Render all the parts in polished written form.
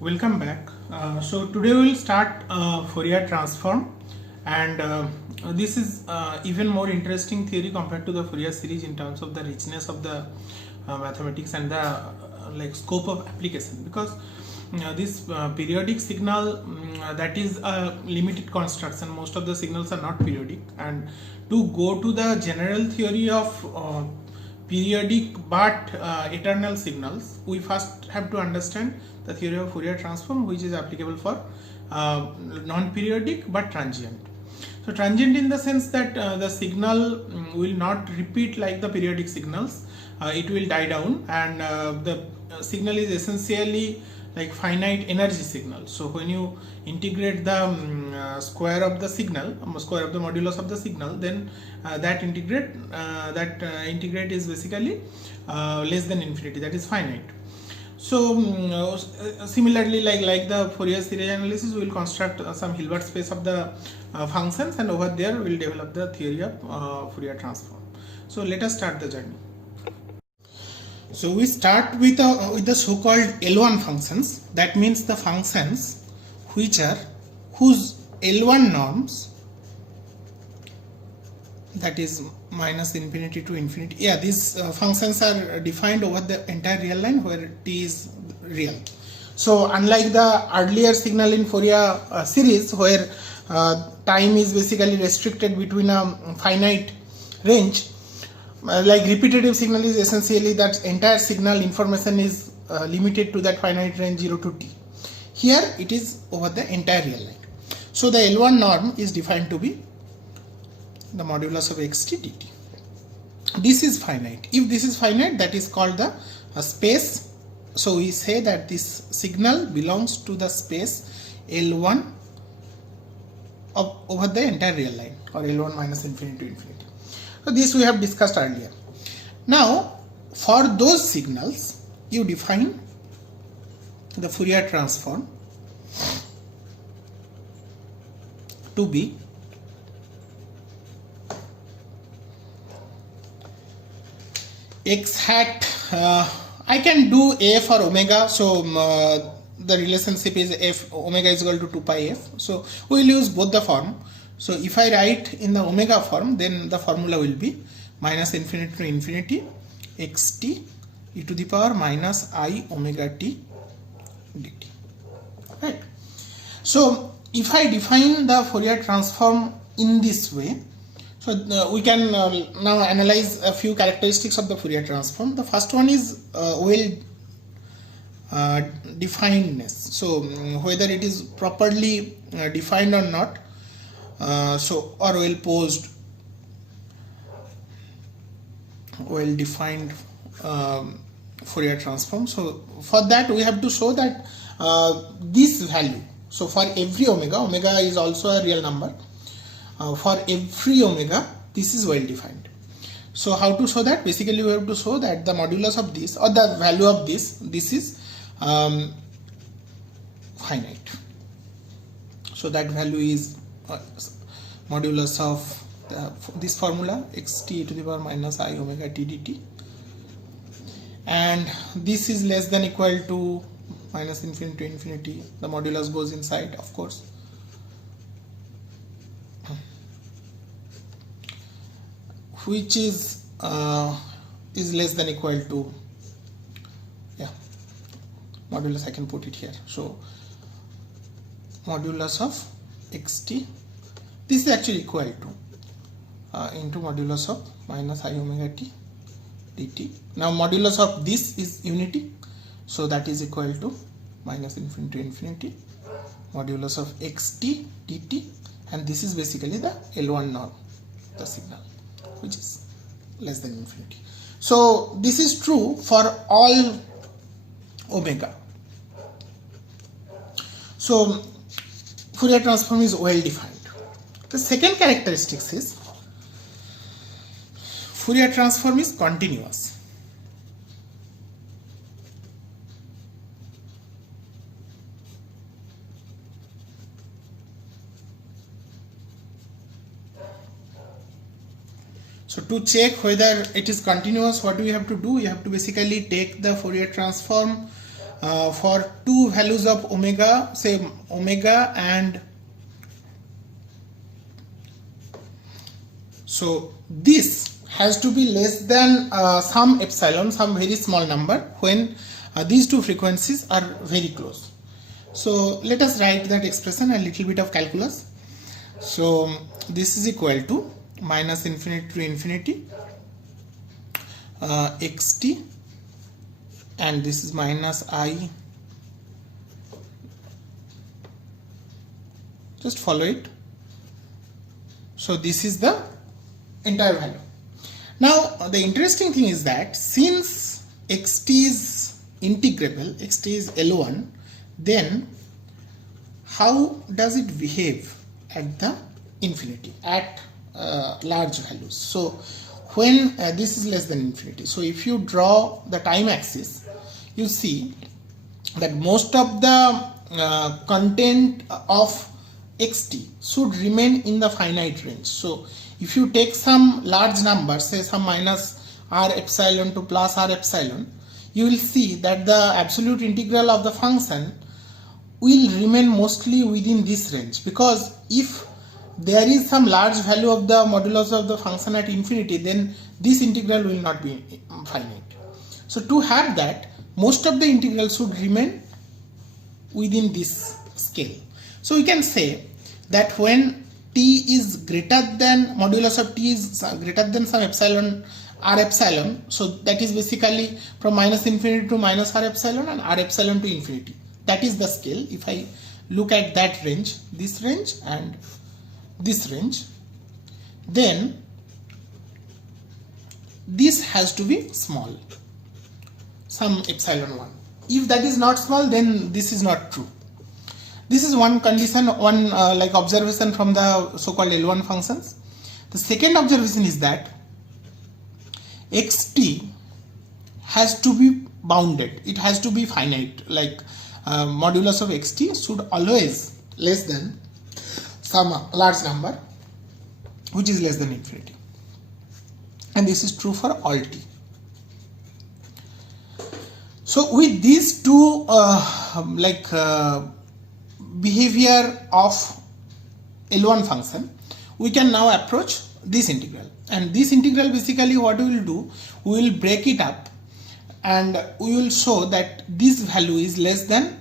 Welcome back. So today we will start Fourier transform, and this is even more interesting theory compared to the Fourier series in terms of the richness of the mathematics and the like scope of application, because this periodic signal that is a limited construction. Most of the signals are not periodic, and to go to the general theory of periodic but eternal signals, we first have to understand the theory of Fourier transform, which is applicable for non-periodic but transient. So transient in the sense that the signal will not repeat like the periodic signals, it will die down, and the signal is essentially like finite energy signal. So when you integrate the square of the signal, square of the modulus of the signal, then that integrate is basically less than infinity, that is finite. So similarly, like the Fourier series analysis, we will construct some Hilbert space of the functions, and over there we will develop the theory of Fourier transform. So let us start the journey. So we start with the so-called L1 functions. That means the functions whose L1 norms, that is minus infinity to infinity. Yeah, these functions are defined over the entire real line where t is real. So unlike the earlier signal in Fourier series where time is basically restricted between a finite range, like repetitive signal is essentially that entire signal information is limited to that finite range 0 to t. Here it is over the entire real line. So the L1 norm is defined to be the modulus of xt dt. This is finite. If this is finite, that is called the space. So we say that this signal belongs to the space L1 over the entire real line, or L1 minus infinity to infinity. So this we have discussed earlier. Now for those signals, you define the Fourier transform to be x hat. I can do a for omega, so the relationship is f omega is equal to 2 pi f. So we will use both the form. So if I write in the omega form, then the formula will be minus infinity to infinity xt e to the power minus I omega t dt. Right. So if I define the Fourier transform in this way, so we can now analyze a few characteristics of the Fourier transform. The first one is well definedness. So whether it is properly defined or not, or well posed, well defined Fourier transform. So for that we have to show that this value, so for every omega is also a real number, for every omega this is well defined. So how to show that? Basically we have to show that the modulus of this, or the value of this is finite. So that value is modulus of this formula xt e to the power minus I omega t dt, and this is less than equal to minus infinity to infinity. The modulus goes inside, of course, which is less than equal to, yeah, modulus, I can put it here. So modulus of xt, this is actually equal to into modulus of minus I omega t dt. Now modulus of this is unity, so that is equal to minus infinity to infinity modulus of xt dt, and this is basically the L1 norm, the signal, which is less than infinity. So this is true for all omega. So Fourier transform is well defined. The second characteristic is Fourier transform is continuous. So to check whether it is continuous, what do we have to do? You have to basically take the Fourier transform for two values of omega, say omega and so this has to be less than some epsilon, some very small number when these two frequencies are very close. So let us write that expression, a little bit of calculus. So this is equal to minus infinity to infinity xt, and this is minus I, just follow it. So this is the entire value. Now the interesting thing is that since xt is integrable, xt is L1, then how does it behave at the infinity, at large values? So when this is less than infinity, so if you draw the time axis, you see that most of the content of xt should remain in the finite range. So if you take some large number, say some minus r epsilon to plus r epsilon, you will see that the absolute integral of the function will remain mostly within this range, because if there is some large value of the modulus of the function at infinity, then this integral will not be finite. So to have that, most of the integrals should remain within this scale. So we can say that when t is greater than, modulus of t is greater than some epsilon r epsilon, so that is basically from minus infinity to minus r epsilon and r epsilon to infinity. That is the scale. If I look at that range, this range and this range, then this has to be small, some epsilon 1. If that is not small, then this is not true. This is one condition, one like observation from the so-called L1 functions. The second observation is that xt has to be bounded, it has to be finite, like modulus of xt should always less than some large number which is less than infinity, and this is true for all t. So with these two behavior of L1 function, we can now approach this integral, and this integral basically what we will do, we will break it up and we will show that this value is less than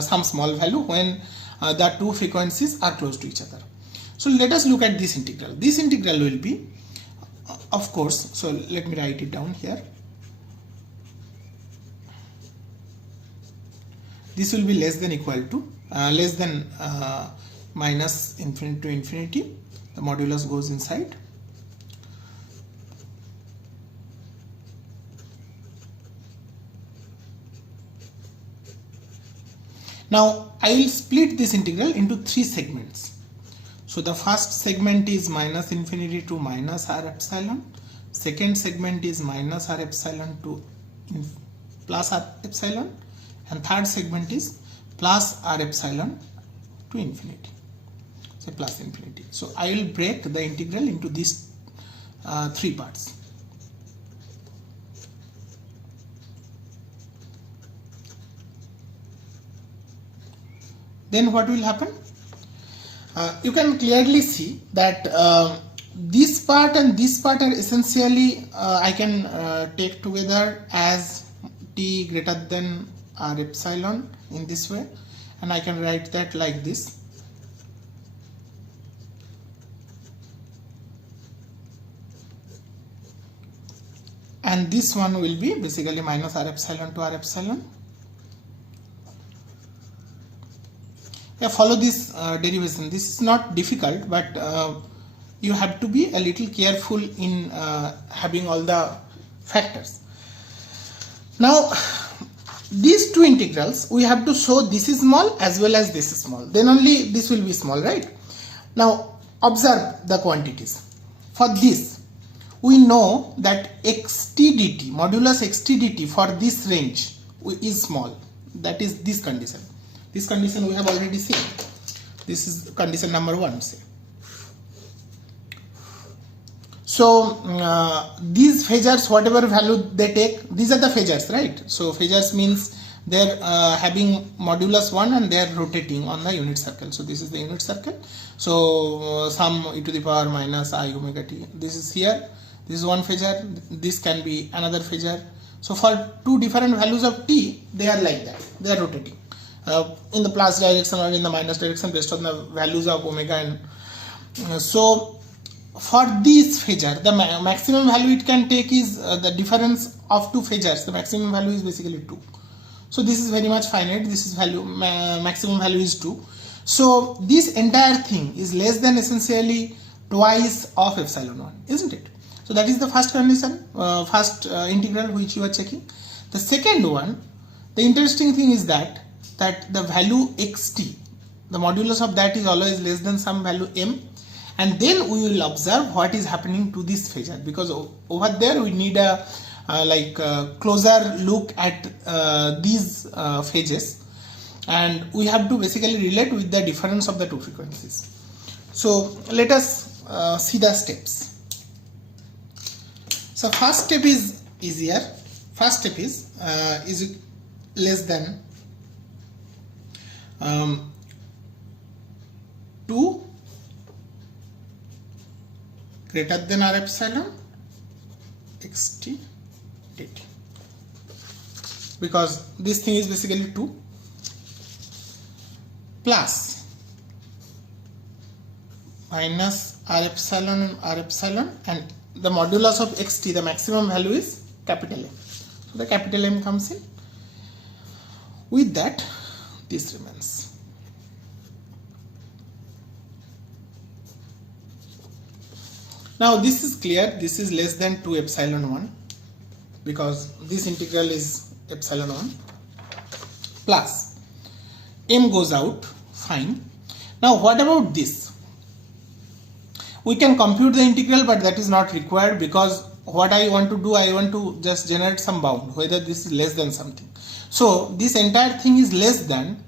some small value when the two frequencies are close to each other. So let us look at this integral. This integral will be, of course, so let me write it down here. This will be less than equal to less than minus infinity to infinity. The modulus goes inside. Now I will split this integral into three segments. So the first segment is minus infinity to minus r epsilon. Second segment is minus r epsilon to plus r epsilon, and third segment is plus r epsilon to infinity, say plus infinity. So I will break the integral into these three parts. Then what will happen? You can clearly see that this part and this part are essentially I can take together as t greater than r epsilon in this way, and I can write that like this. And this one will be basically minus r epsilon to r epsilon. Yeah, follow this derivation. This is not difficult, but you have to be a little careful in having all the factors. Now these two integrals, we have to show this is small as well as this is small, then only this will be small, right? Now observe the quantities. For this we know that xt dt, modulus xt dt for this range is small. That is this condition. This condition we have already seen. This is condition number 1, say. So these phasors, whatever value they take, these are the phasors, right? So phasors means they're having modulus 1 and they're rotating on the unit circle. So this is the unit circle. So some e to the power minus I omega t. This is here. This is one phasor. This can be another phasor. So for two different values of t, they are like that. They are rotating in the plus direction or in the minus direction based on the values of omega and so for this phasor, the maximum value it can take is the difference of two phasors. The maximum value is basically 2. So this is very much finite. This is value maximum value is 2. So this entire thing is less than essentially twice of epsilon 1, isn't it? So that is the first condition, first integral which you are checking. The second one, the interesting thing is that the value xt, the modulus of that is always less than some value m. And then we will observe what is happening to this phasor, because over there we need a closer look at these phases, and we have to basically relate with the difference of the two frequencies. So let us see the steps. So first step is easier. First step is less than 2 greater than r epsilon xt dt, because this thing is basically 2 plus minus r epsilon and the modulus of xt, the maximum value is capital M. So the capital M comes in. With that, this remains. Now this is clear, this is less than 2 epsilon 1, because this integral is epsilon 1 plus m goes out, fine. Now what about this? We can compute the integral, but that is not required, because what I want to do, I want to just generate some bound, whether this is less than something. So this entire thing is less than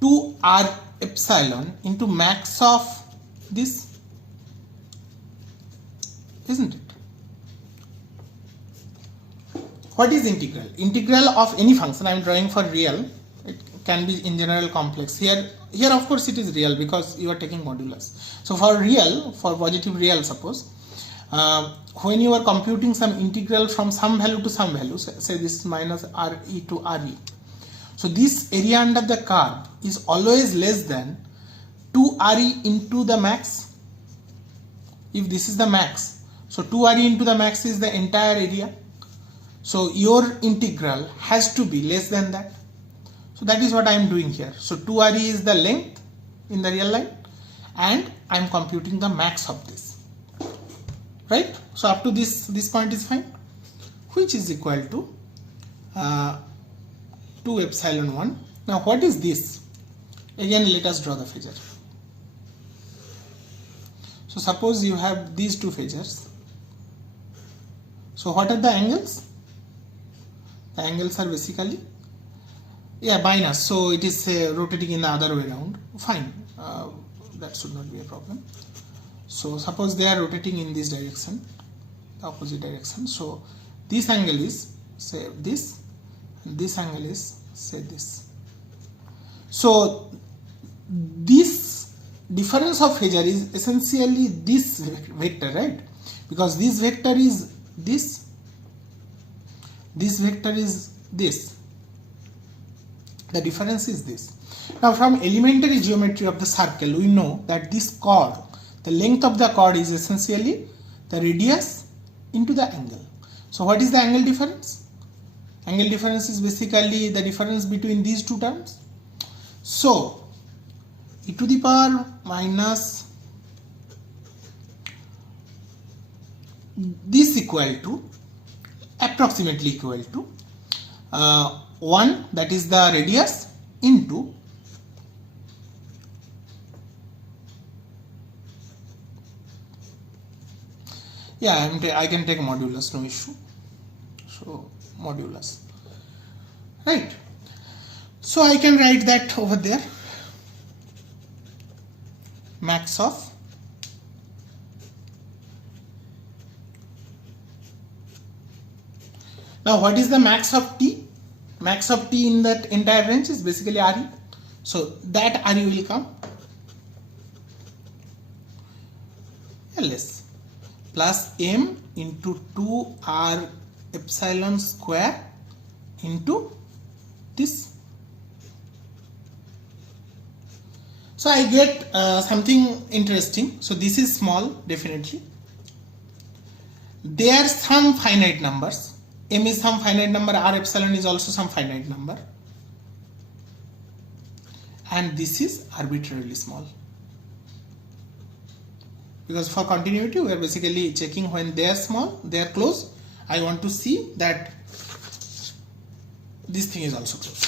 2r epsilon into max of this, isn't it? What is integral? Integral of any function I am drawing for real. It can be in general complex. Here of course it is real because you are taking modulus. So for real, for positive real, suppose when you are computing some integral from some value to some value, say this is minus re to re. So this area under the curve is always less than 2re into the max. If this is the max, so 2re into the max is the entire area. So your integral has to be less than that. So that is what I am doing here. So 2re is the length in the real line, and I am computing the max of this. Right? So up to this point is fine, which is equal to 2 epsilon 1. Now what is this? Again, let us draw the phasor. So suppose you have these two phasors. So what are the angles? The angles are basically minus. So it is rotating in the other way around. Fine, that should not be a problem. So suppose they are rotating in this direction, the opposite direction. So this angle is say this, and this angle is say this. So this difference of phasor is essentially this vector, right? Because this vector is this vector is this. The difference is this. Now from elementary geometry of the circle, we know that this chord, the length of the chord is essentially the radius into the angle. So what is the angle difference? Angle difference is basically the difference between these two terms. So e to the power minus this equal to, approximately equal to 1, that is the radius, into I can take modulus, no issue. So modulus, right? So I can write that over there, max of now what is the max of t? max of t in that entire range is basically RE. So that RE will come LS plus M into 2R epsilon square into this. So I get something interesting. So this is small, definitely. There are some finite numbers. M is some finite number, R epsilon is also some finite number. And this is arbitrarily small. Because for continuity, we are basically checking when they are small, they are close. I want to see that this thing is also close.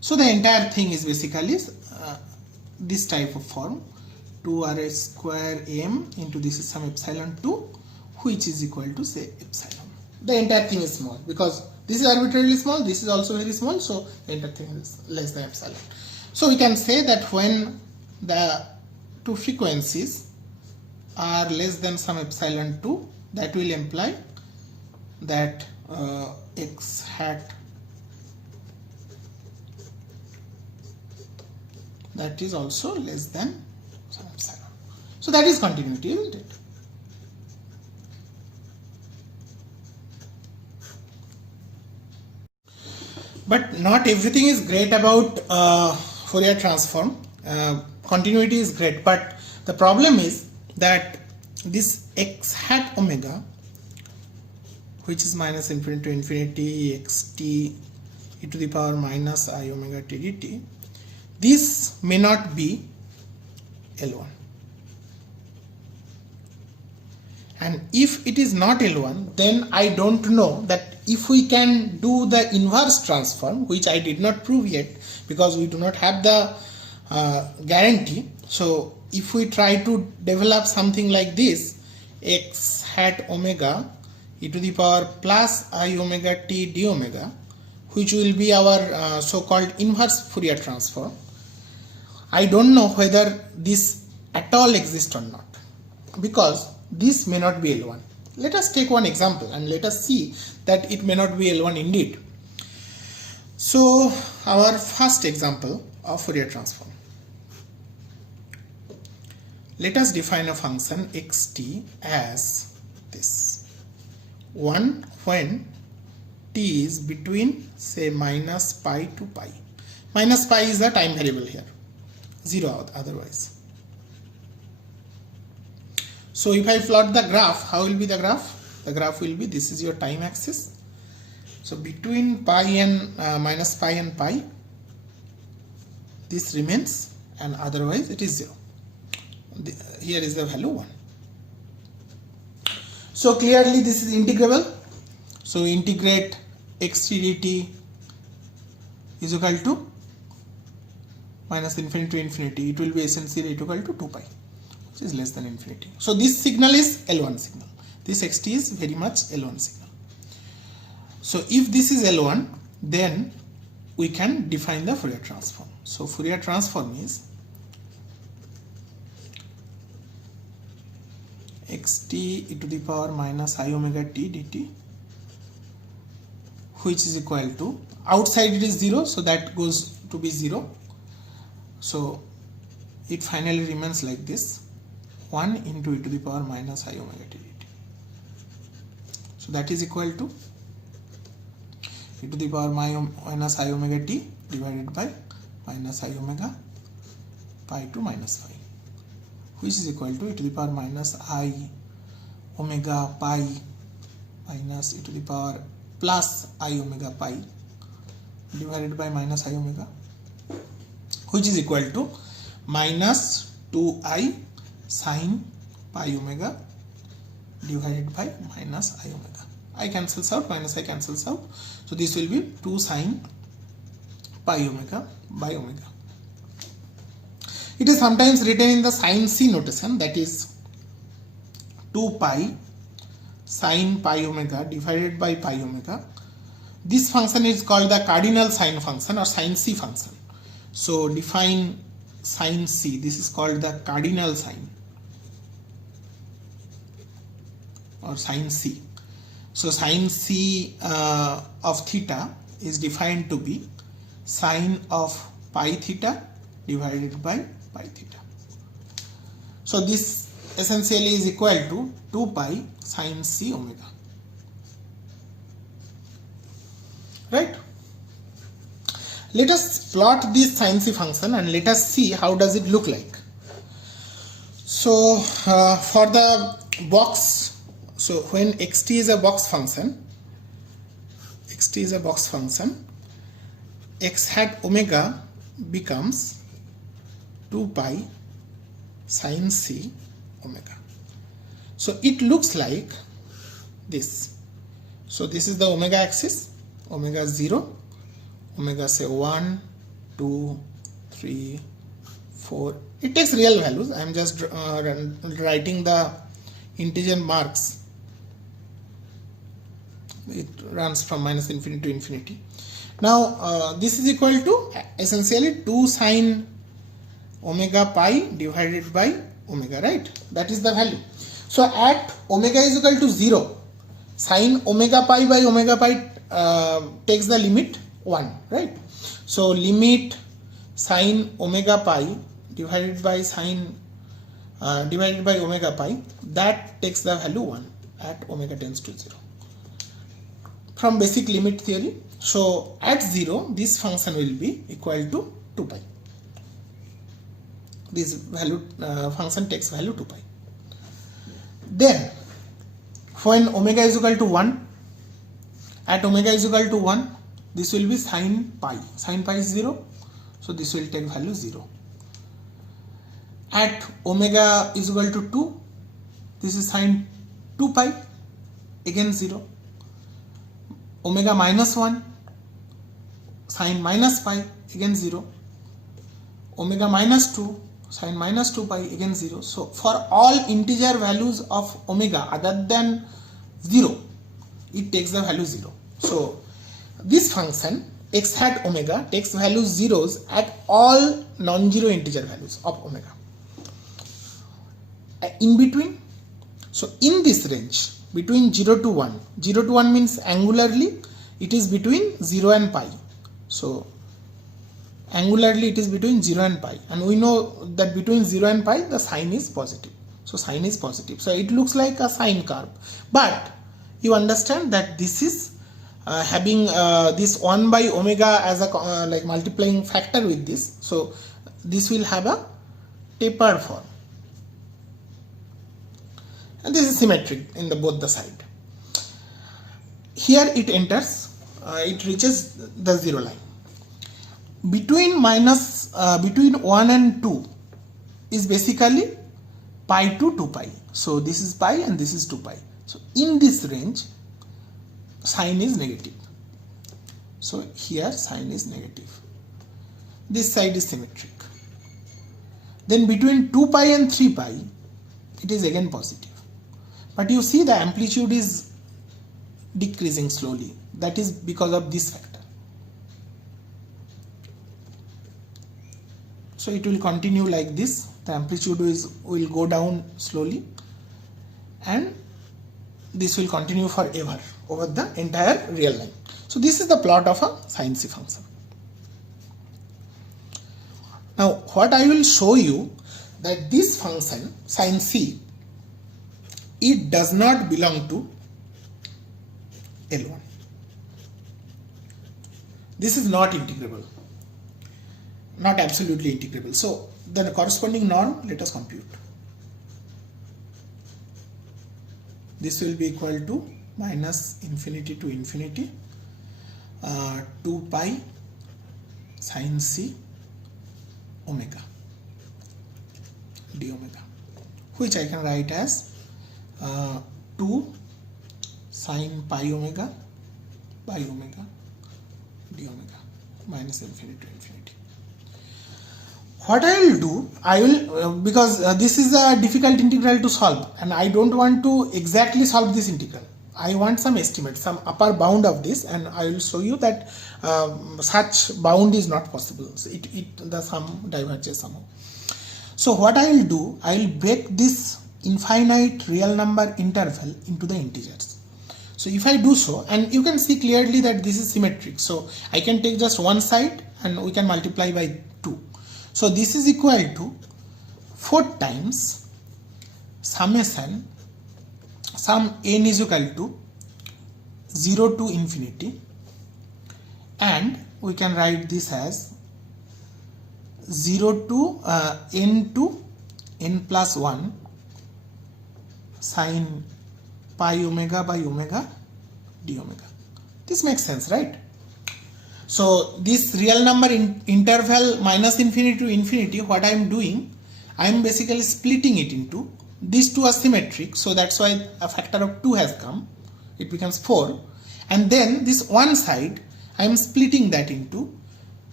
So the entire thing is basically this type of form, 2R square M into this is some epsilon 2, which is equal to say epsilon. The entire thing is small because this is arbitrarily small, this is also very small, so the entire thing is less than epsilon. So we can say that when the two frequencies are less than some epsilon 2, that will imply that x hat that is also less than some epsilon. So that is continuity, isn't it? But not everything is great about Fourier transform. Continuity is great, but the problem is that this x hat omega, which is minus infinity to infinity xt e to the power minus I omega t dt, this may not be L1. And if it is not L1, then I don't know that if we can do the inverse transform, which I did not prove yet because we do not have the guarantee. So if we try to develop something like this, x hat omega e to the power plus I omega t d omega, which will be our so-called inverse Fourier transform, I don't know whether this at all exists or not, because this may not be L1. Let us take one example and let us see that it may not be L1 indeed. So our first example of Fourier transform. Let us define a function xt as this. 1 when t is between say minus pi to pi. Minus pi is the time variable here. 0 otherwise. So if I plot the graph, how will be the graph? The graph will be, this is your time axis. So between pi and minus pi and pi, this remains, and otherwise it is 0. Here is the value 1. So clearly this is integrable. So integrate xt dt is equal to minus infinity to infinity. It will be essentially equal to 2 pi. Which is less than infinity. So this signal is L1 signal. This xt is very much L1 signal. So if this is L1, then we can define the Fourier transform. So Fourier transform is xt e to the power minus I omega t dt, which is equal to, outside it is 0, so that goes to be 0. So it finally remains like this. 1 into e to the power minus I omega t dt. So that is equal to e to the power minus I omega t divided by minus I omega pi to minus pi, which is equal to e to the power minus I omega pi minus e to the power plus I omega pi divided by minus I omega, which is equal to minus 2I sine pi omega divided by minus I omega. I cancels out, minus I cancels out. So this will be 2 sine pi omega by omega. It is sometimes written in the sine c notation, that is 2 pi sine pi omega divided by pi omega. This function is called the cardinal sine function or sine c function. So define sine c. This is called the cardinal sine or sine c. So sine C of theta is defined to be sine of pi theta divided by pi theta. So this essentially is equal to 2 pi sine C omega. Right? Let us plot this sine C function and let us see how does it look like. So for the box, so when xt is a box function, x hat omega becomes 2 pi sine C omega. So it looks like this. So this is the omega axis, omega 0, omega say 1, 2, 3, 4. It takes real values. I am just writing the integer marks. It runs from minus infinity to infinity. Now this is equal to essentially 2 sine omega pi divided by omega, right? That is the value. So at omega is equal to 0, sine omega pi by omega pi takes the limit 1, right? So limit sine omega pi divided by sine divided by omega pi, that takes the value 1 at omega tends to 0 from basic limit theory. So at 0 this function will be equal to 2 pi. This value function takes value 2 pi. Then when omega is equal to 1, at omega is equal to 1, this will be sine pi. Sine pi is 0, so this will take value 0. At omega is equal to 2, this is sine 2 pi, again 0. Omega minus 1, sine minus pi, again 0. Omega minus 2, sine minus 2 pi, again 0. So for all integer values of omega other than 0, it takes the value 0. So this function x hat omega takes value zeros at all non-zero integer values of omega. In between, so in this range between 0 to 1, 0 to 1 means angularly it is between 0 and pi. So angularly it is between 0 and pi, and we know that between 0 and pi the sign is positive. So sign is positive, so it looks like a sine curve, but you understand that this is having this 1 by omega as a like multiplying factor with this, so this will have a taper form, and this is symmetric in the both the side. Here it enters, it reaches the 0 line. Between between 1 and 2 is basically pi to 2 pi. So this is pi and this is 2 pi. So in this range sign is negative. So here sign is negative. This side is symmetric. Then between 2 pi and 3 pi it is again positive. But you see the amplitude is decreasing slowly. That is because of this factor. So it will continue like this. The amplitude will go down slowly, and this will continue forever over the entire real line. So this is the plot of a sine C function. Now what I will show you, that this function sine C, it does not belong to L1. This is not integrable, not absolutely integrable. So the corresponding norm, let us compute. This will be equal to minus infinity to infinity 2 pi sine C omega d omega, which I can write as 2 sine pi omega by omega d omega minus infinity to infinity. What I will do, I will because this is a difficult integral to solve, and I don't want to exactly solve this integral. I want some estimate, some upper bound of this, and I will show you that such bound is not possible. So the sum diverges somehow. So what I will do, I will break this infinite real number interval into the integers. So if I do so, and you can see clearly that this is symmetric, so I can take just one side and we can multiply by 2. So this is equal to 4 times summation sum n is equal to 0 to infinity, and we can write this as 0 to n plus 1 sine pi omega by omega d omega. This makes sense, right? So this real number interval minus infinity to infinity, what I am doing, I am basically splitting it into, these two are symmetric, so that's why a factor of 2 has come, it becomes 4, and then this one side I am splitting that into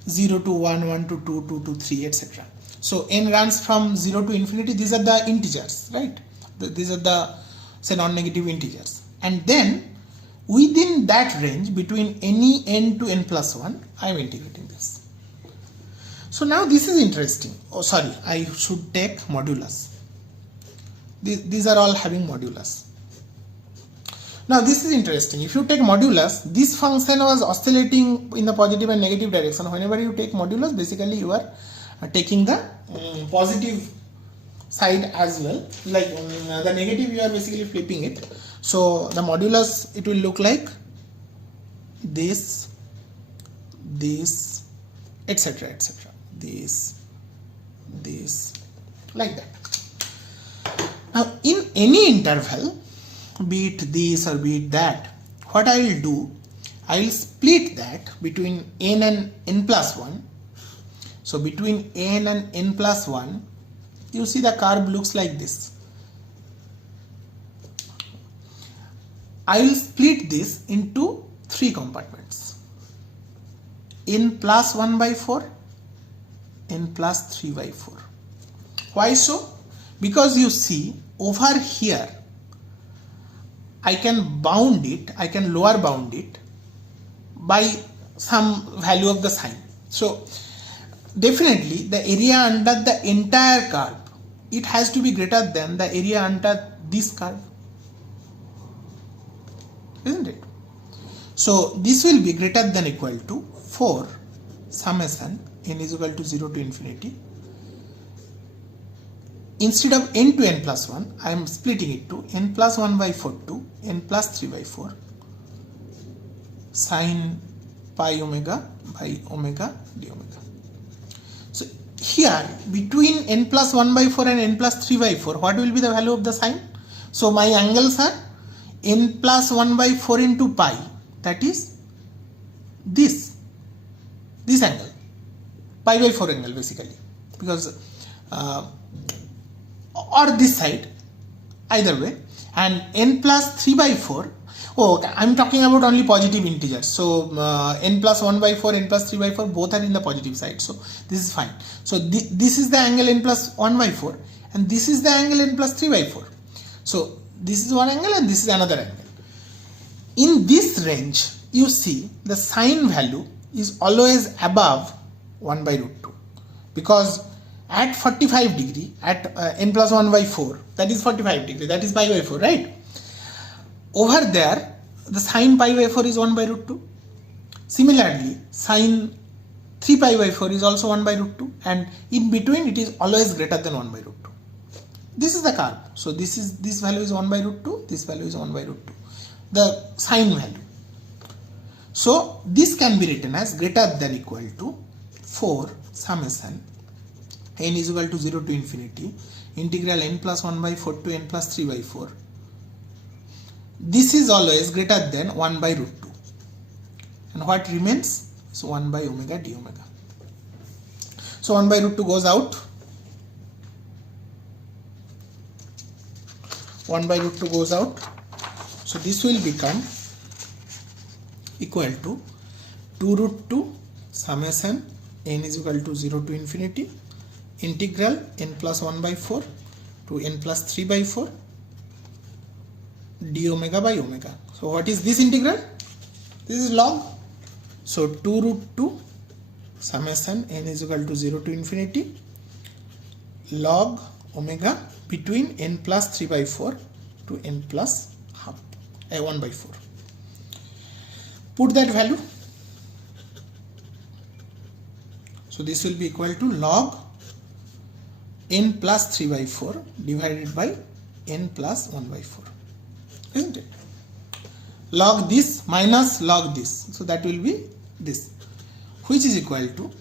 0 to 1, 1 to 2, 2 to 3, etc. So n runs from 0 to infinity. These are the integers, right? These are the, say, non-negative integers, and then within that range between any n to n plus 1 I am integrating this. So now this is interesting. Oh sorry, I should take modulus. These are all having modulus. Now this is interesting. If you take modulus, this function was oscillating in the positive and negative direction. Whenever you take modulus, basically you are taking the positive side as well. Like the negative, you are basically flipping it. So the modulus, it will look like this, this, etc., etc. This, like that. Now in any interval, be it this or be it that, what I will do, I will split that between n and n plus 1. So between n and n plus 1, you see the curve looks like this. I will split this into 3 compartments: n plus 1 by 4, n plus 3 by 4. Why so? Because you see over here I can bound it, I can lower bound it by some value of the sign. So definitely the area under the entire curve, it has to be greater than the area under this curve, isn't it? So this will be greater than equal to 4 summation n is equal to 0 to infinity. Instead of n to n plus 1, I am splitting it to n plus 1 by 4 to n plus 3 by 4 sine pi omega by omega d omega. So here between n plus 1 by 4 and n plus 3 by 4, what will be the value of the sine? So my angles are n plus 1 by 4 into pi, that is this angle, pi by 4 angle basically, because or this side, either way, and n plus 3 by 4, okay, I am talking about only positive integers, so n plus 1 by 4, n plus 3 by 4, both are in the positive side, so this is fine. So this is the angle n plus 1 by 4 and this is the angle n plus 3 by 4. So this is one angle and this is another angle. In this range, you see the sine value is always above 1 by root 2, because at 45 degree, at n plus 1 by 4, that is 45 degree, that is pi by 4, right? Over there, the sine pi by 4 is 1 by root 2. Similarly, sine 3 pi by 4 is also 1 by root 2, and in between it is always greater than 1 by root 2. This is the curve. So this value is 1 by root 2, this value is 1 by root 2, the sine value. So this can be written as greater than equal to 4 summation n is equal to 0 to infinity integral n plus 1 by 4 to n plus 3 by 4. This is always greater than 1 by root 2, and what remains is 1 by omega d omega. So 1 by root 2 goes out, 1 by root 2 goes out, so this will become equal to 2 root 2 summation n is equal to 0 to infinity integral n plus 1 by 4 to n plus 3 by 4 d omega by omega. So what is this integral? This is log. So 2 root 2 summation n is equal to 0 to infinity log omega between n plus 3 by 4 to n plus half 1 by 4. Put that value. So this will be equal to log n plus 3 by 4 divided by n plus 1 by 4, isn't it? Log this minus log this, so that will be this, which is equal to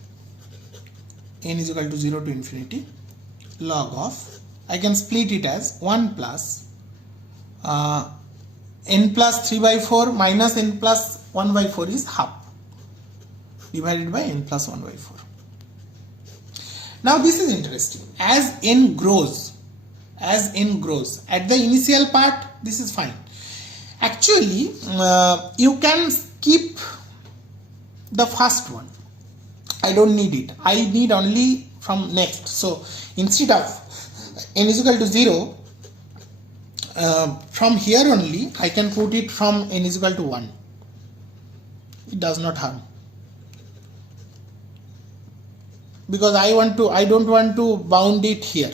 n is equal to 0 to infinity log of, I can split it as 1 plus n plus 3 by 4 minus n plus 1 by 4 is half divided by n plus 1 by 4. Now this is interesting. As n grows, at the initial part this is fine. Actually you can skip the first one. I don't need it. I need only from next. So instead of n is equal to 0, from here only I can put it from n is equal to 1. It does not harm, because I don't want to bound it here.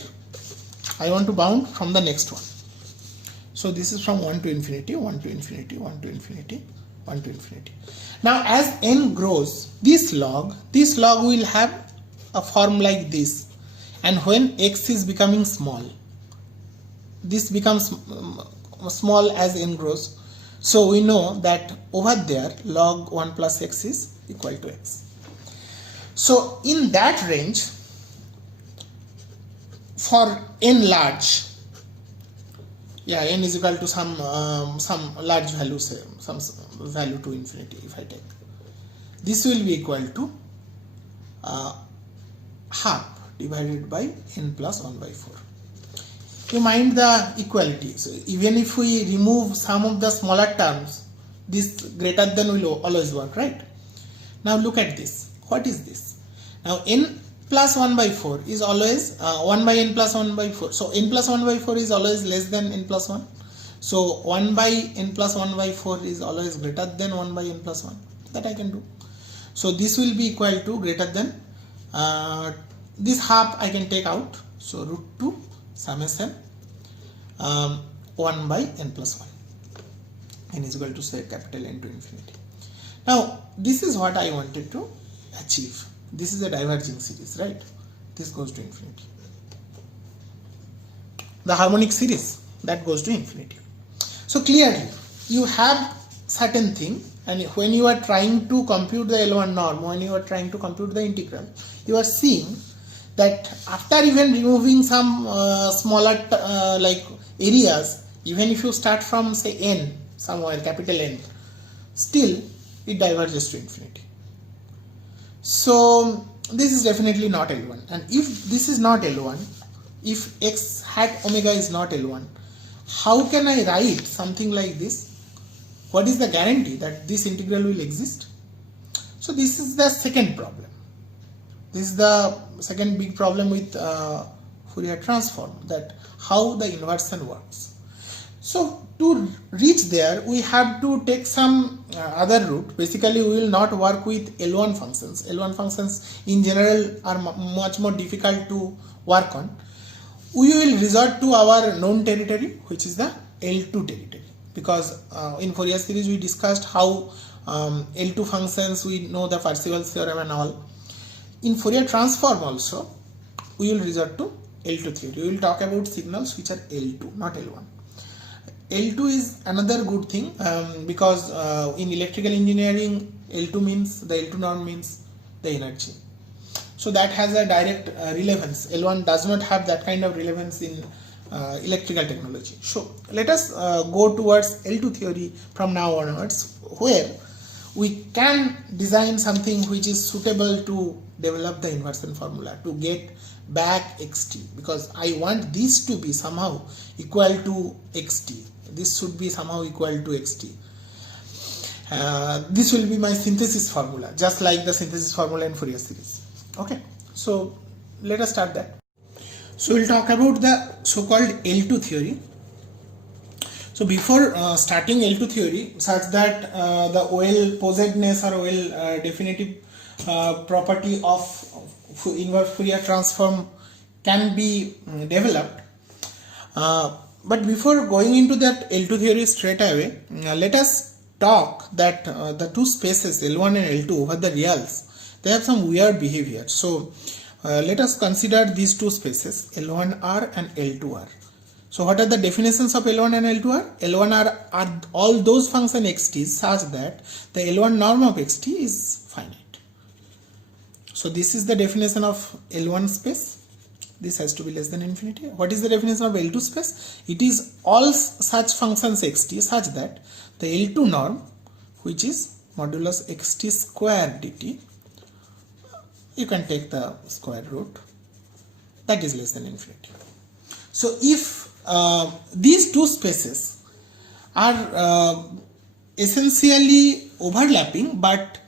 I want to bound from the next one. So this is from 1 to infinity, 1 to infinity, 1 to infinity, 1 to infinity. Now as n grows, this log will have a form like this, and when x is becoming small, this becomes small as n grows. So we know that over there log 1 plus x is equal to x. So in that range, for n large, n is equal to some large value, say some value to infinity, if I take, this will be equal to half divided by n plus 1 by 4. You mind the equality. So even if we remove some of the smaller terms, this greater than will always work, right? Now look at this. What is this? Now n plus 1 by 4 is always 1 by n plus 1 by 4. So n plus 1 by 4 is always less than n plus 1. So 1 by n plus 1 by 4 is always greater than 1 by n plus 1. That I can do. So this will be equal to greater than, this half I can take out. So root 2 summation 1 by n plus 1. N is equal to, say, capital N to infinity. Now this is what I wanted to achieve. This is a diverging series, right? This goes to infinity. The harmonic series, that goes to infinity. So clearly you have certain thing, and when you are trying to compute the L1 norm, when you are trying to compute the integral, you are seeing that after even removing some smaller like areas, even if you start from, say, n somewhere, capital N, still it diverges to infinity. So this is definitely not L1, and if this is not L1, if x hat omega is not L1, how can I write something like this? What is the guarantee that this integral will exist? So this is the second problem. This is the second big problem with Fourier transform, that how the inversion works. So to reach there, we have to take some other route. Basically, we will not work with L1 functions. L1 functions in general are much more difficult to work on. We will resort to our known territory, which is the L2 territory, because in Fourier series we discussed how L2 functions, we know the Parseval's theorem and all. In Fourier transform also, we will resort to L2 theory. We will talk about signals which are L2, not L1. L2 is another good thing because in electrical engineering, L2 means, the L2 norm means the energy. So that has a direct relevance. L1 does not have that kind of relevance in electrical technology. So let us go towards L2 theory from now onwards, where we can design something which is suitable to develop the inversion formula to get back xt, because I want this to be somehow equal to xt. This should be somehow equal to xt. This will be my synthesis formula, just like the synthesis formula in Fourier series. Okay, so let us start that. So we'll talk about the so-called L2 theory. So before starting L2 theory, such that the OL posedness or OL definitive property of inverse Fourier transform can be developed. But before going into that L2 theory straight away, let us talk that the two spaces L1 and L2 over the reals, they have some weird behavior. So let us consider these two spaces L1R and L2R. So what are the definitions of L1 and L2R? L1R are all those function xt such that the L1 norm of xt is finite. So this is the definition of L1 space. This has to be less than infinity. What is the definition of L2 space? It is all such functions xt such that the L2 norm, which is modulus xt square dt, you can take the square root, that is less than infinity. So if these two spaces are essentially overlapping, but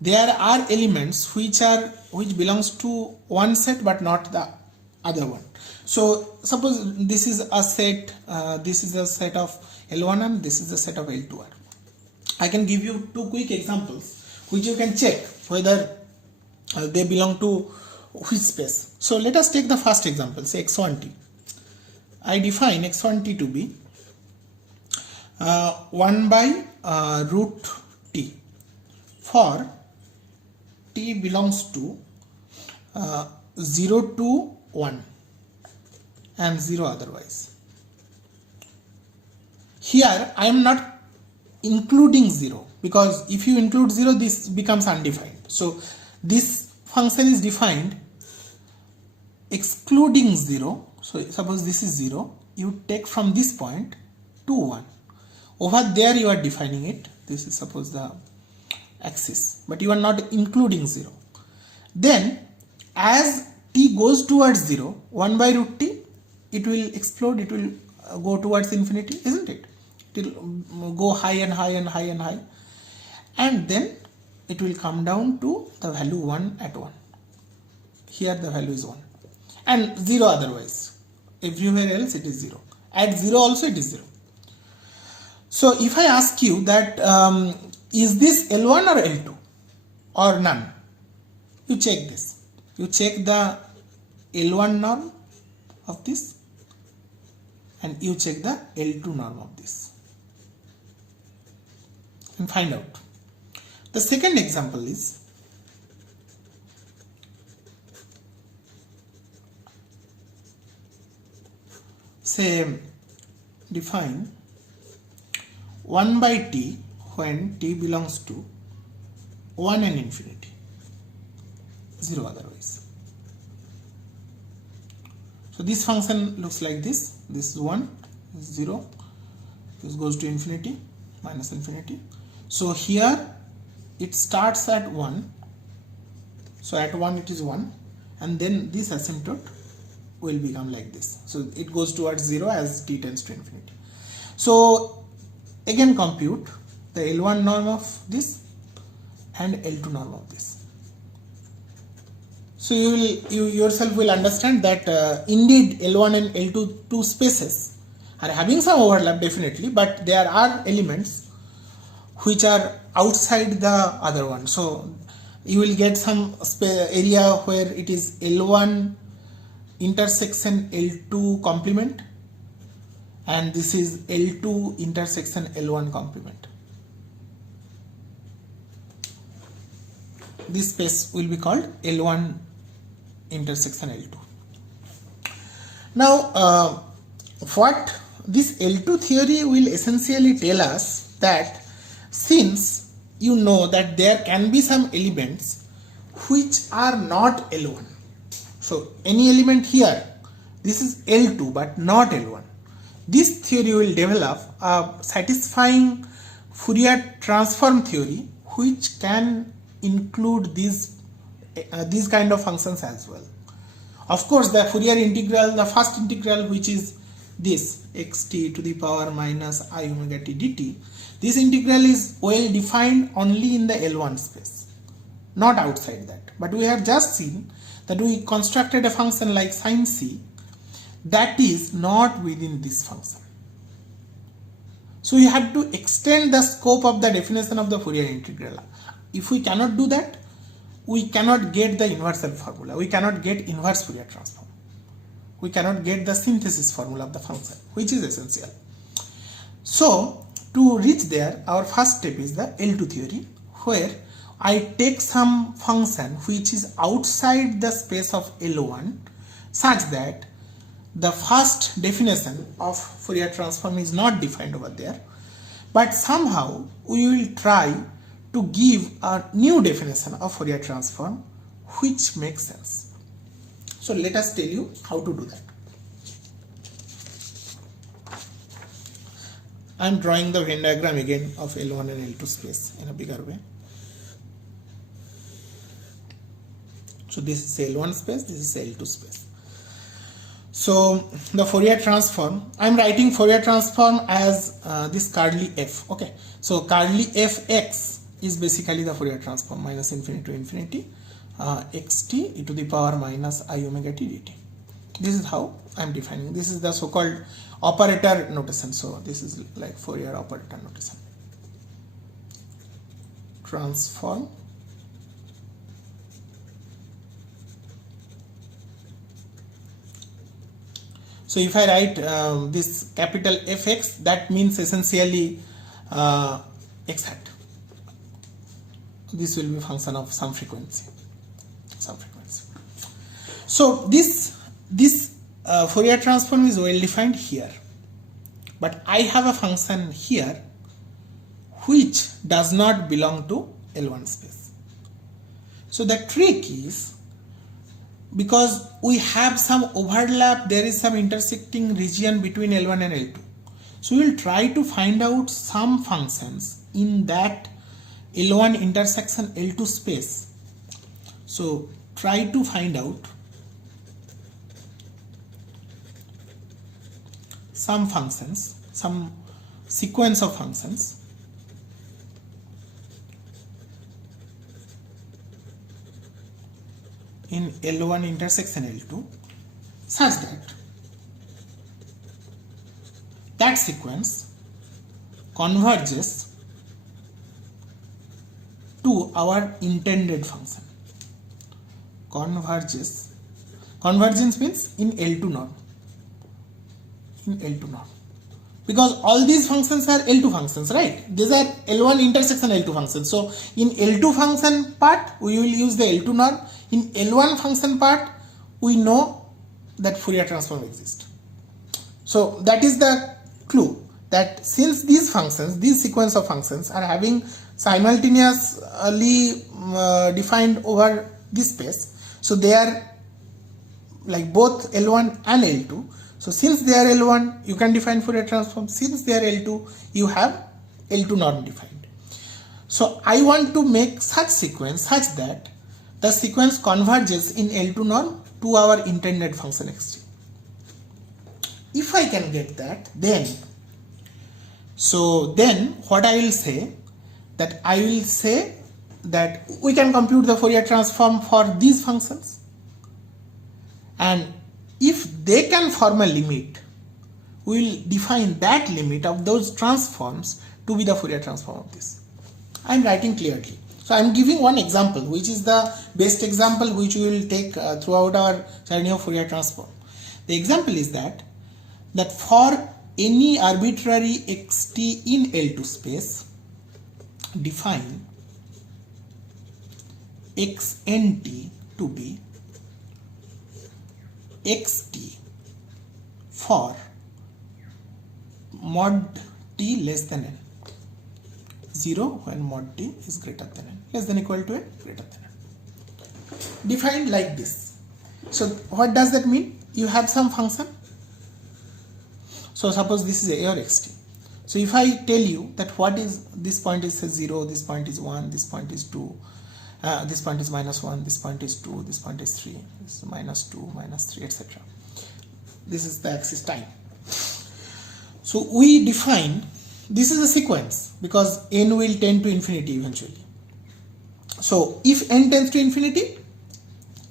there are elements which belongs to one set but not the other one. So suppose this is a set, this is a set of L1 and this is a set of L2R. I can give you two quick examples which you can check whether they belong to which space. So let us take the first example, say x1t. I define x1t to be 1 by root t for t belongs to 0 to 1 and 0 otherwise. Here I am not including 0, because if you include 0 this becomes undefined. So this function is defined excluding 0. So suppose this is 0, you take from this point to 1. Over there you are defining it. This is suppose the axis, but you are not including 0. Then as t goes towards 0, 1 by root t, it will explode, it will go towards infinity, isn't it? It will go high and high and high and high, and then it will come down to the value 1 at 1. Here the value is 1 and 0 otherwise. Everywhere else it is 0. At 0 also it is 0. So if I ask you that is this L1 or L2 or none, you check this. You check the L1 norm of this and you check the L2 norm of this and find out. The second example is say define 1 by t when t belongs to 1 and infinity, 0 otherwise. So this function looks like this. This is 1, this is 0, this goes to infinity, minus infinity. So here it starts at 1, so at 1 it is 1, and then this asymptote will become like this. So it goes towards 0 as t tends to infinity. So again compute the L1 norm of this and L2 norm of this. So you yourself will understand that indeed L1 and L2 two spaces are having some overlap definitely, but there are elements which are outside the other one. So you will get some area where it is L1 intersection L2 complement, and this is L2 intersection L1 complement. This space will be called L1 intersection L2. Now what this L2 theory will essentially tell us that since you know that there can be some elements which are not L1, so any element here, this is L2 but not L1, this theory will develop a satisfying Fourier transform theory which can include these kind of functions as well. Of course, the Fourier integral, the first integral, which is this xt to the power minus I omega t dt, this integral is well defined only in the L1 space, not outside that. But we have just seen that we constructed a function like sin c that is not within this function. So you have to extend the scope of the definition of the Fourier integral. If we cannot do that, we cannot get the universal formula. We cannot get inverse Fourier transform. We cannot get the synthesis formula of the function, which is essential. So To reach there, our first step is the L2 theory, where I take some function which is outside the space of L1 such that the first definition of Fourier transform is not defined over there, but somehow we will try to give a new definition of Fourier transform which makes sense. So let us tell you how to do that. I am drawing the Venn diagram again of L1 and L2 space in a bigger way. So this is L1 space, this is L2 space. So the Fourier transform, I am writing Fourier transform as this curly f. Okay, so curly fx is basically the Fourier transform minus infinity to infinity xt e to the power minus I omega t dt. This is how I am defining. This is the so-called operator notation. So this is like Fourier operator notation. Transform so if I write this capital Fx, that means essentially x hat. This will be a function of some frequency. So this Fourier transform is well defined here, but I have a function here which does not belong to L1 space. So the trick is, because we have some overlap, there is some intersecting region between L1 and L2. So we will try to find out some functions in that L1 intersection L2 space. So try to find out some functions, some sequence of functions in L1 intersection L2 such that that sequence converges to our intended function. Convergence means in L2 norm. Because all these functions are L2 functions, right? These are L1 intersection L2 functions. So in L2 function part we will use the L2 norm. In L1 function part we know that Fourier transform exists. So that is the clue, that since these functions, this sequence of functions are having simultaneously defined over this space, so they are like both L1 and L2. So since they are L1, you can define Fourier transform. Since they are L2, you have L2 norm defined. So I want to make such sequence such that the sequence converges in L2 norm to our intended function xt. If I can get that, then what I will say, that I will say that we can compute the Fourier transform for these functions, and if they can form a limit, we will define that limit of those transforms to be the Fourier transform of this. I am writing clearly. So I am giving one example, which is the best example which we will take throughout our journey of Fourier transform. The example is that for any arbitrary xt in L2 space, define xnt to be xt for mod t less than n, 0 when mod t is greater than n, less than equal to n, greater than n. Defined like this. So what does that mean? You have some function. So suppose this is a or xt. So if I tell you that what is this point is 0, this point is 1, this point is 2, this point is minus 1, this point is 2, this point is 3, this is minus 2, minus 3, etc. This is the axis time. So we define, this is a sequence because n will tend to infinity eventually. So if n tends to infinity,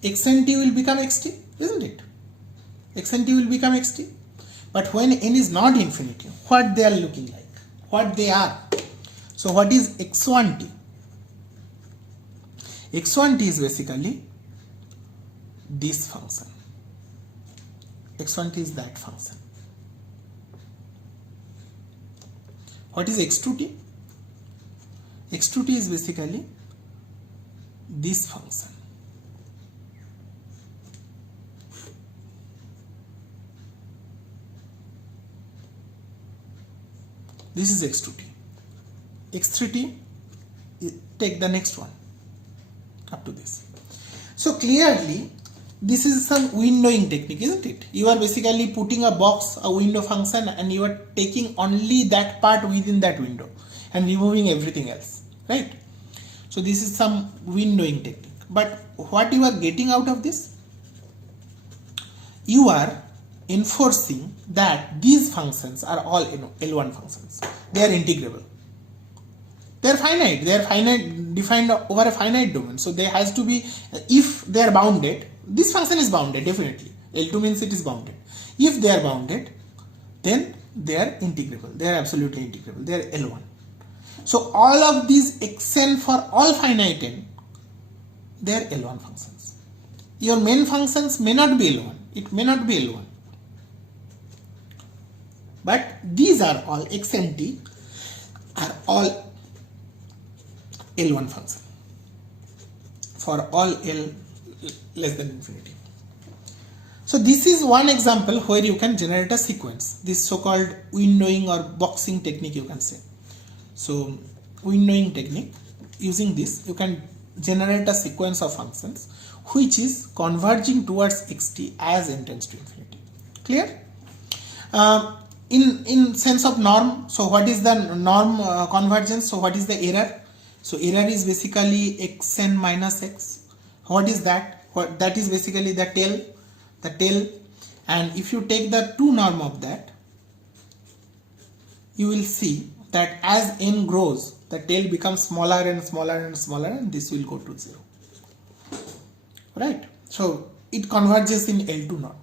xnt will become xt, isn't it? Xnt will become xt. But when n is not infinity, what they are looking like, what they are. So what is x1t? x1t is basically this function. x1t is that function. What is x2t? x2t is basically this function. This is x2t. x3t, take the next one up to this. So clearly this is some windowing technique, isn't it? You are basically putting a box, a window function, and you are taking only that part within that window and removing everything else, right? So this is some windowing technique. But what you are getting out of this? You are enforcing that these functions are all L1 functions. They are integrable. They are finite. They are finite, defined over a finite domain. So there has to be, if they are bounded, this function is bounded definitely. L2 means it is bounded. If they are bounded, then they are integrable. They are absolutely integrable. They are L1. So all of these xn for all finite n, they are L1 functions. Your main functions may not be L1. It may not be L1. But these are all xnt are all L1 function for all L less than infinity. So this is one example where you can generate a sequence, this so-called windowing or boxing technique you can say. So windowing technique, using this you can generate a sequence of functions which is converging towards xt as n tends to infinity. Clear? In sense of norm, so what is the norm convergence? So what is the error? So error is basically xn minus x. What is that? That is basically the tail, and if you take the 2 norm of that, you will see that as n grows, the tail becomes smaller and smaller and smaller, and this will go to 0. Right? So it converges in L2 norm.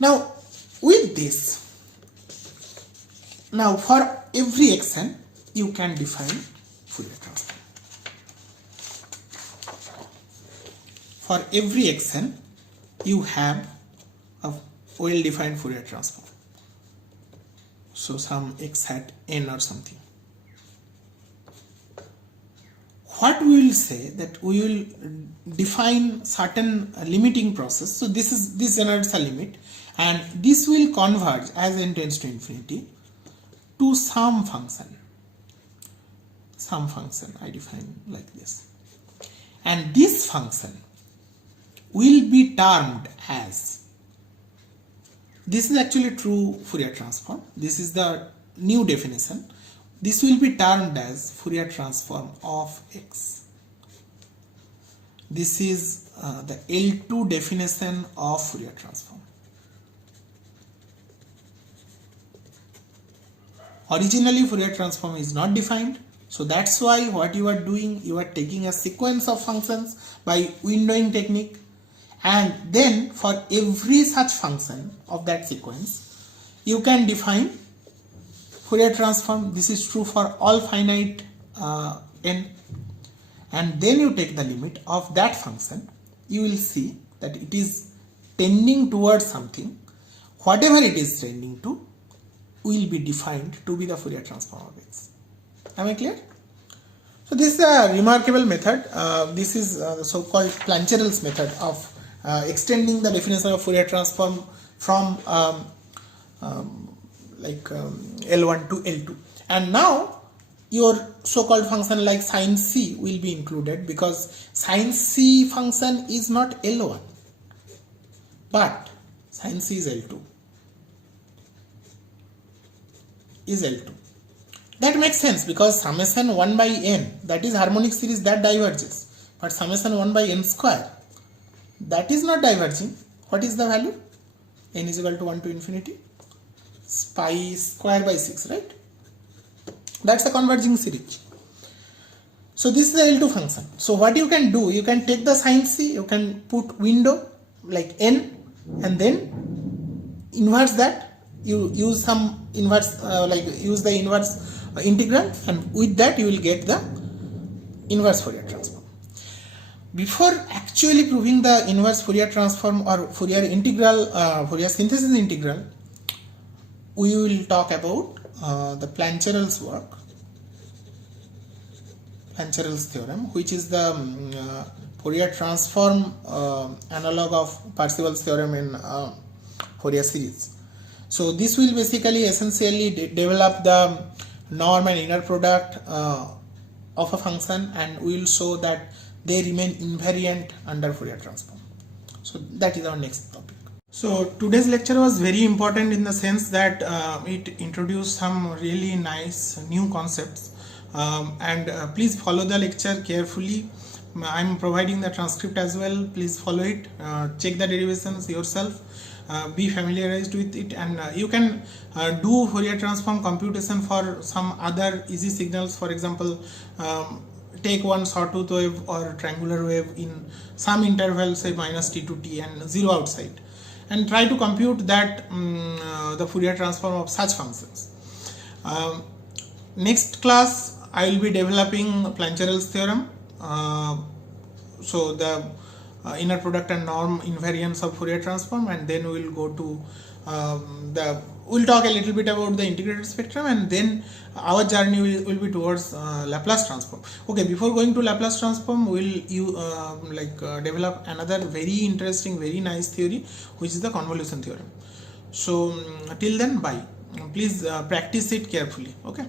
Now with this, now for every xn you can define Fourier transform. For every xn you have a well-defined Fourier transform. So some x hat n or something. What we will say that we will define certain limiting process. So this generates a limit, and this will converge as n tends to infinity to some function. Some function I define like this, and this function will be termed as, this is actually true Fourier transform, this is the new definition, this will be termed as Fourier transform of x. This is the L2 definition of Fourier transform. Originally Fourier transform is not defined, so that's why what you are doing, you are taking a sequence of functions by windowing technique, and then for every such function of that sequence you can define Fourier transform. This is true for all finite n, and then you take the limit of that function. You will see that it is tending towards something. Whatever it is tending to will be defined to be the Fourier transform of x. Am I clear? So this is a remarkable method. This is the so-called Plancherel's method of extending the definition of Fourier transform from L1 to L2. And now your so-called function like sin c will be included, because sin c function is not L1, but sin c is L2. That makes sense, because summation 1 by n, that is harmonic series, that diverges, but summation 1 by n square, that is not diverging. What is the value? N is equal to 1 to infinity pi square by 6, right? That's a converging series. So this is the L2 function. So what you can do, you can take the sin c, you can put window like n, and then inverse that. You use some inverse, use the inverse integral, and with that you will get the inverse Fourier transform. Before actually proving the inverse Fourier transform or Fourier integral, Fourier synthesis integral, we will talk about the Plancherel's work, Plancherel's theorem, which is the Fourier transform analog of Parseval's theorem in Fourier series. So this will basically essentially develop the norm and inner product of a function, and we will show that they remain invariant under Fourier transform. So that is our next topic. So today's lecture was very important in the sense that it introduced some really nice new concepts, and please follow the lecture carefully. I'm providing the transcript as well. Please follow it, check the derivations yourself, be familiarized with it, and you can do Fourier transform computation for some other easy signals. For example, take one sawtooth wave or triangular wave in some interval, say minus t to t and 0 outside, and try to compute that the Fourier transform of such functions. Next class I will be developing Plancherel's theorem, so the inner product and norm invariance of Fourier transform, and then we will go to we'll talk a little bit about the integrated spectrum, and then our journey will be towards Laplace transform. Okay, before going to Laplace transform, we'll develop another very interesting, very nice theory, which is the convolution theorem. So till then, bye. Please practice it carefully. Okay.